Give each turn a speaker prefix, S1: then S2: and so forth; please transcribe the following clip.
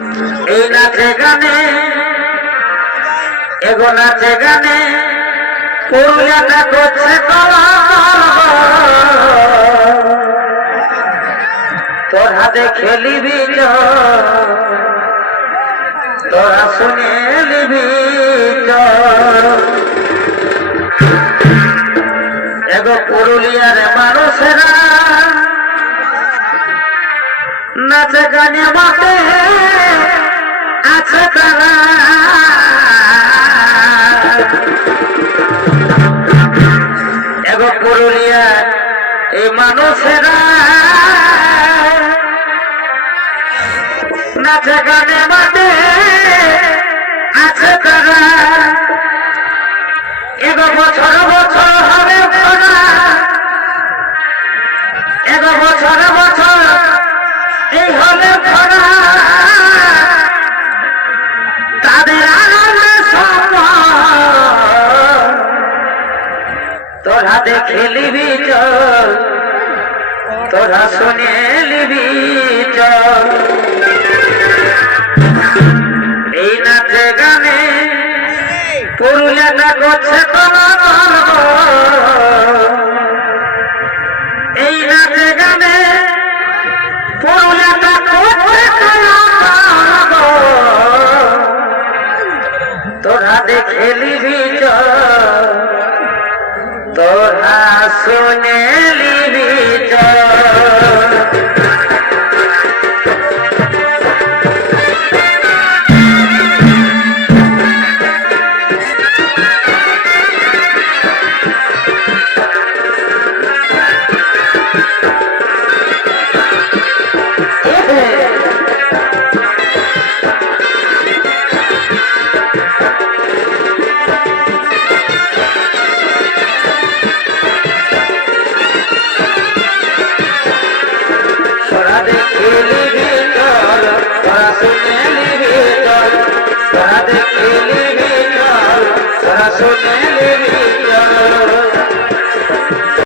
S1: এই নাচে গানে, এগো নাচে গানে, পুরুলিয়াটা করছে তোর হাতে খেলিবি তোরা শুনে চল। এগো পুরুলিয়ার মানুষেরা নাচে গানে মাতে আছে তারা। এগো পুরুলিয়ার এই মানুষেরা নাচে গানে মাতে আছে তারা। এগো বছর বছর হবে ভরা তাদের সময় তোরা দেখে লিবি তোরা শুনে লিবি এই নাচে গানে পুরুলিয়াটা করছে তোমার দেখিলি বিচার তোরা শুনেলি বিচার Música